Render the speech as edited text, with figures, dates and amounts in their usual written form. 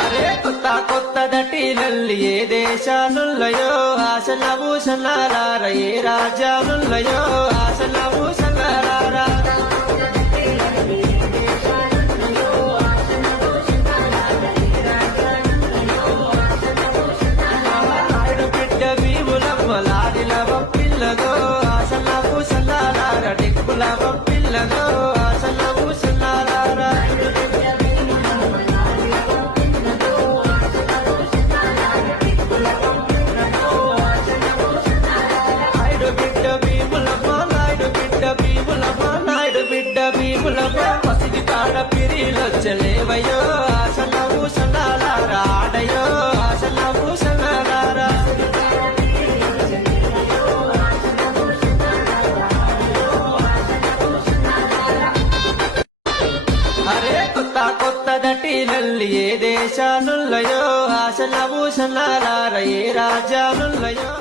అరే కొత్త కొత్త దటీలల్లి ఏ దేశాలుల్లయో ఆశల భూషణాలార ఏ రాజ్యాలుల్లయో ఆశల భూషణాలార బిడ్డ భీములమ్మ లాడిల పిల్లగో ఆశల భూషణాలార డిక్కుల పిల్లగో ఆశల భూషణాలార పసిడి కాడ పిరిలొచ్చలేవయో ఆశల భూషణాలారా ఆడయో ఆశల భూషణాలారా అరే కొత్త కొత్త దటీలల్లి ఏ దేశాలుల్లయో ఆశల భూషణాలార ఏ రాజ్యాలుల్లయో